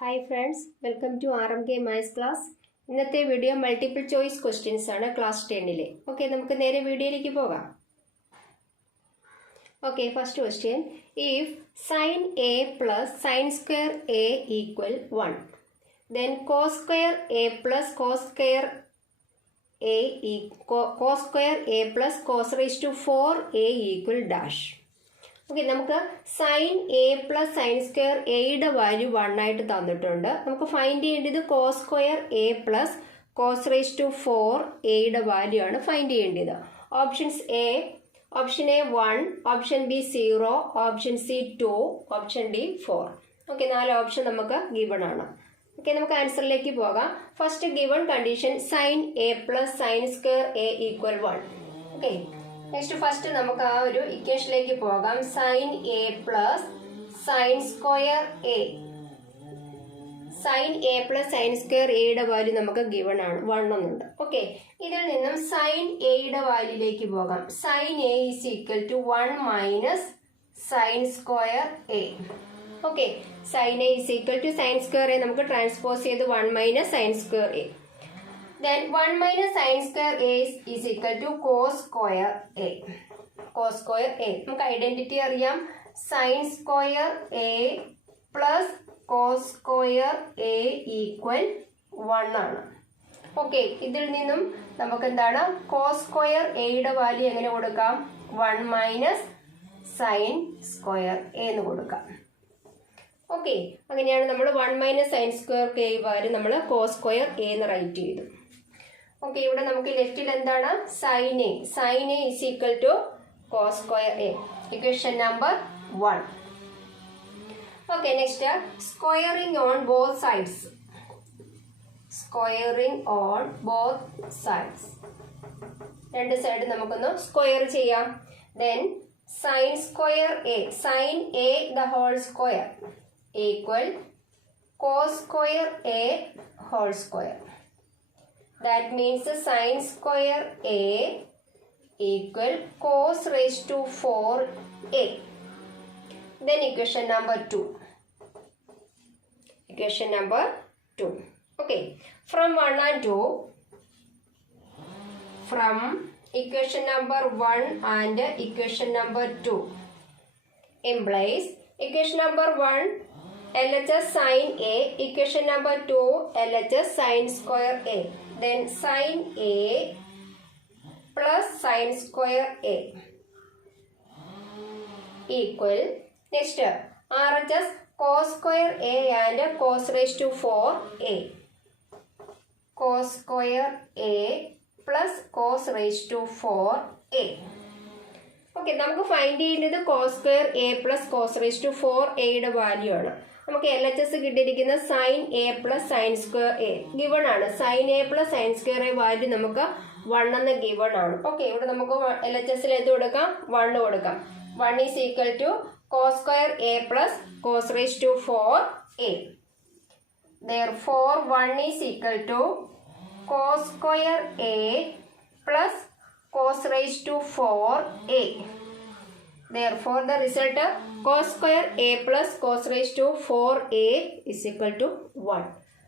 Hi friends, welcome to RMK maths class. ഇന്നത്തെ video multiple choice questions ആണ് class 10-ലെ. Okay, നമുക്ക് നേരെ വീഡിയോയിലേക്ക് പോകാം. Okay, first question. If sine A plus sine square A equal 1, then cos square a plus cos square a plus cos raised to 4a equal dash. Okay, നമുക്ക് sine A plus sine square എയുടെ value 1 ആയിട്ട് തന്നിട്ടുണ്ട്. നമുക്ക് find ചെയ്യേണ്ടത് cos square A plus cos raise to 4 എയുടെ value ആണ് find ചെയ്യേണ്ടത്. Options option A 1, option B 0, option C 2, option D 4. Okay, 4 option നമുക്ക് ഗിവൺ ആണ്. ഓക്കെ, നമുക്ക് ആൻസറിലേക്ക് പോകാം. First given condition sine A plus sine square A equal 1. Okay, next first നമുക്ക് ആ ഒരു ഇക്വേഷനിലേക്ക് പോകാം. Sine A plus sine square A, sine A plus sine square എയുടെ വാല്യൂ നമുക്ക് ഗിവൺ ആണ്, 1 എന്നുണ്ട്. ഓക്കെ, ഇതിൽ നിന്നും സൈൻ എയുടെ വാല്യൂയിലേക്ക് പോകാം. Sine A is equal to 1 minus sine square A. Okay, sine A is equal to sine square A നമുക്ക് ട്രാൻസ്പോസ് ചെയ്ത് 1 minus sine square A. Then 1 minus sin square a is equal to cos square a. Cos square a. നമുക്ക് identity അറിയാം. sin square a plus cos square a equal 1 ആണ്. Okay, ഇതിൽ നിന്നും നമുക്ക് എന്താണ് cos square a യുടെ value എങ്ങനെ കൊടുക്കാം? 1 minus sin square a എന്ന് കൊടുക്കാം. ഓക്കെ, അങ്ങനെയാണ് നമ്മൾ 1 minus sin square a value നമ്മൾ cos square a എന്ന് റൈറ്റ് ചെയ്തു. ഓക്കെ, ഇവിടെ നമുക്ക് ലെഫ്റ്റിൽ എന്താണ് sine A, sine A is equal to cos square A, equation number 1. Okay, next squaring on both sides. Squaring on both sides, രണ്ട് side നമുക്കൊന്ന് square ചെയ്യാം. Then sine square A, sine A the whole square equal cos square A whole square. That means sin square a equal cos raised to 4a. Then equation number 2. Equation number 2. Okay. From 1 and 2. From equation number 1 and equation number 2 implies equation number 1 LHS sin a, equation number 2 LHS sin square a. Then sin a plus sin square a equal, next RHS cos square a and cos raised to 4a. Cos square a plus cos raised to 4a. Okay, നമുക്ക് find ചെയ്യേണ്ടത് cos square A plus cos raise to 4a യുടെ value ആണ്. നമുക്ക് LHS കിട്ടിയിരിക്കുന്ന sine A plus sine square A given ആണ്. Sine A plus sine square A value നമുക്ക് 1 എന്ന given ആണ്. ഓക്കെ, ഇവിടെ നമുക്ക് LHSൽ എന്ത് കൊടുക്കാം? 1 കൊടുക്കാം. 1 is equal to cos square A plus cos raise to 4a. Therefore 1 is equal to cos square A plus cos raised to 4a. Therefore the result cos square a plus cos raised to 4a is equal to 1.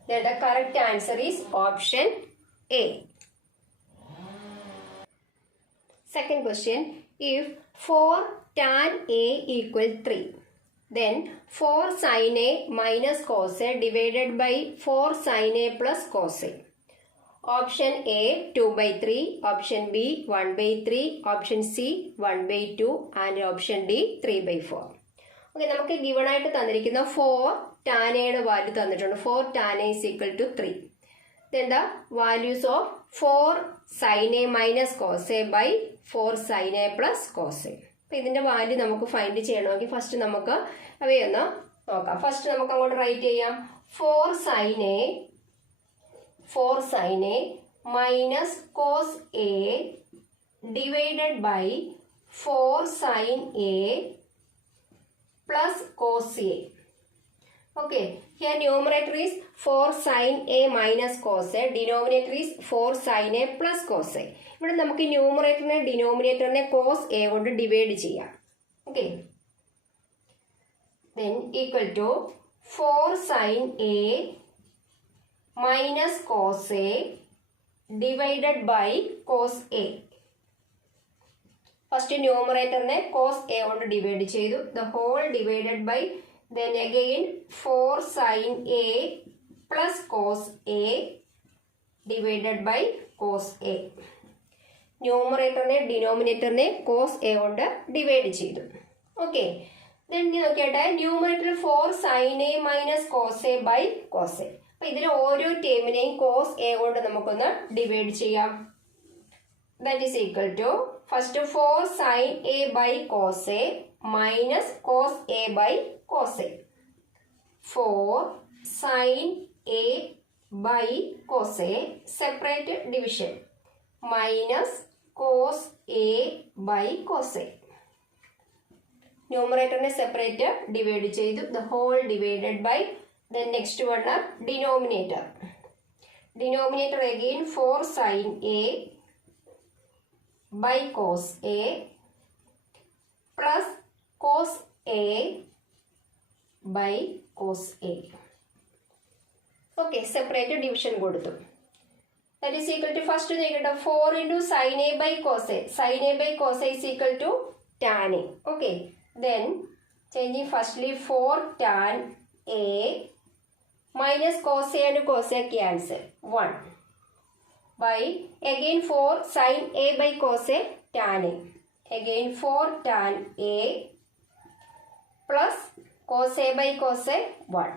Then the correct answer is option A. Second question. If 4 tan a equal 3, then 4 sin a minus cos a divided by 4 sin a plus cos a. Option A 2/3, option B 1/3, option C 1/2 and option D 3/4. Okay, നമുക്ക് given ആയിട്ട് തന്നിരിക്കുന്ന 4 tan എയുടെ value തന്നിട്ടുണ്ട്. 4 tan a is equal to 3. Then the values of 4 sin a minus cos a by 4 sin a plus cos a. അപ്പോൾ ഇതിന്റെ value നമുക്ക് find ചെയ്യണമെങ്കിൽ first നമുക്ക് അവയൊന്ന് നോക്കാം. ഫസ്റ്റ് നമുക്ക് അങ്ങോട്ട് റൈറ്റ് ചെയ്യാം. 4 sin a minus cos a divided by 4 sin a plus cos a. Okay, here numerator is 4 sin a minus cos a, denominator is 4 sin a plus cos a. ഇവിടെ നമുക്ക് ന്യൂമറേറ്ററിനെ ഡിനോമിനേറ്ററിനെ cos a കൊണ്ട് divide ചെയ്യാം. Okay, then equal to 4 sin A minus cos A divided by cos A. First numerator cos A കൊണ്ട് divide ചെയ്തു. The whole divided by, then again 4 sin A plus cos A divided by cos A. ന്യൂമറേറ്ററിനെ ഡിനോമിനേറ്ററിനെ cos A കൊണ്ട് divide ചെയ്തു. Okay, then നോക്കിയാട്ടെ numerator 4 sin A minus cos A by cos A. അപ്പൊ ഇതിൽ ഓരോ ടേമിനെയും cos A കൊണ്ട് നമുക്കൊന്ന് ഡിവൈഡ് ചെയ്യാം. That is equal to first 4 sin A by cos A minus cos A by cos A. 4 sin A by cos A separate division minus cos A by cos A. Numerator ne separate divide ചെയ്തു. The whole divided by, then next one denominator. Denominator again 4 sin A by cos A plus cos A by cos A. Okay, separate division കൊടുത്തു. That is equal to first 4 into sin A by cos A. Sin A by cos A is equal to tan A. Okay, then changing firstly 4 tan A minus cos A and cos A cancel 1 by again 4 sin A by cos A tan A. Again 4 tan A plus cos A by cos A 1.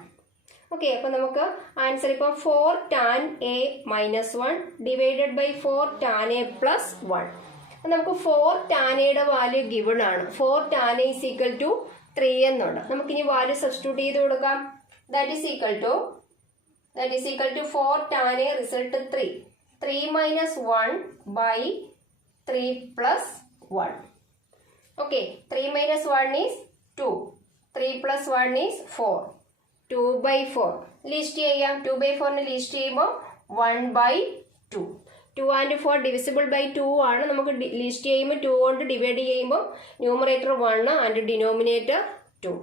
Okay, അപ്പോൾ നമുക്ക് answer ഇപ്പോൾ 4 tan A minus 1 divided by 4 tan A plus 1. അപ്പം നമുക്ക് 4 tan Aയുടെ value given ആണ്. 4 tan A is equal to 3 എന്നുണ്ട്. നമുക്കിനി value substitute ചെയ്ത് കൊടുക്കാം. That is equal to 4 tan A result 3. 3 minus 1 by 3 plus 1. Okay, 3 minus 1 is 2. 3 plus 1 is 4. 2 by 4. List ചെയ്യാം. 2 by 4 list ചെയ്യുമ്പോൾ 1 by 2. 2 and 4 divisible by 2 ആണ്. നമുക്ക് list ചെയ്യുമ്പോൾ 2 കൊണ്ട് ഡിവൈഡ് ചെയ്യുമ്പോൾ numerator 1 and denominator 2.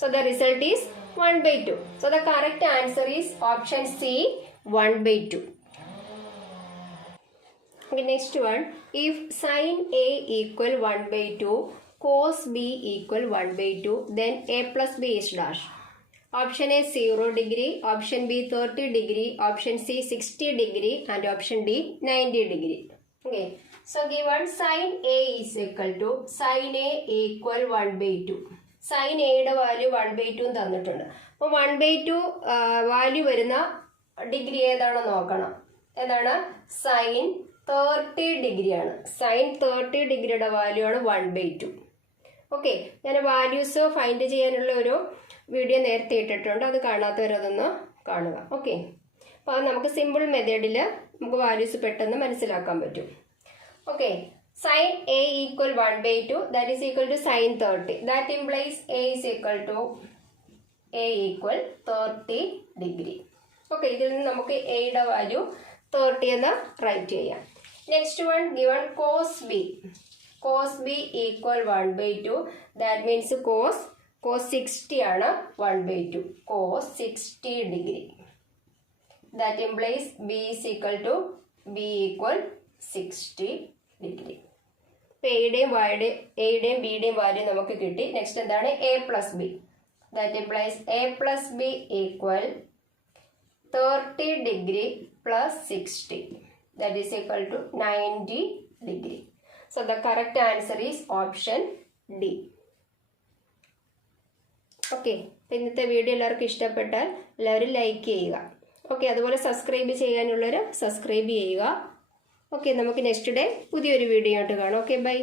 So the result is 1 by 2. So the correct answer is option C, 1 by 2. Okay, next one. If sin A equal 1 by 2, cos B equal 1 by 2, then A plus B is dash. Option A 0 degree, option B 30 degree, option C 60 degree, and option D 90 degree. Okay, so given sin A is equal to sin A equal 1 by 2. Sin A യുടെ value 1 by 2 തന്നിട്ടുണ്ട്. അപ്പോൾ 1 by 2 value വരുന്ന degree ഏതാണെന്ന് നോക്കണം. ഏതാണ്? Sign 30 degree ആണ്. Sign 30 ഡിഗ്രിയുടെ value ആണ് 1 by 2. ഓക്കെ, ഞാൻ വാല്യൂസ് ഫൈൻഡ് ചെയ്യാനുള്ള ഒരു വീഡിയോ നേരത്തെ ഇട്ടിട്ടുണ്ട്. അത് കാണാത്തവരതൊന്ന് കാണുക. ഓക്കെ, അപ്പോൾ അത് നമുക്ക് സിമ്പിൾ മെത്തേഡിൽ നമുക്ക് വാല്യൂസ് പെട്ടെന്ന് മനസ്സിലാക്കാൻ പറ്റും. Okay, sin A equal 1 by 2, that is equal to sin 30. That implies A is equal to A equal 30 degree. Okay, ഇതിൽ നിന്ന് നമുക്ക് എയുടെ വാല്യൂ 30 എന്ന് റൈറ്റ് ചെയ്യാം. Next one given cos B. Cos B equal 1 by 2. That means cos 60 ആണ് 1 by 2. Cos 60 degree. That implies B is equal to B equal 60 degree. എയുടെയും ബിയുടെയും value നമുക്ക് കിട്ടി. നെക്സ്റ്റ് എന്താണ്? A plus B. That implies A plus B equal 30 degree plus 60. That is equal to 90 degree. So the correct answer is option D. Okay, അപ്പോൾ ഇന്നത്തെ video എല്ലാവർക്കും ഇഷ്ടപ്പെട്ടാൽ എല്ലാവരും like ചെയ്യുക. ഓക്കെ, അതുപോലെ സബ്സ്ക്രൈബ് ചെയ്യാനുള്ളവർ സബ്സ്ക്രൈബ് ചെയ്യുക. ഓക്കെ, നമുക്ക് നെക്സ്റ്റ് ഡേ പുതിയൊരു വീഡിയോ ആയിട്ട് കാണാം. Okay, by.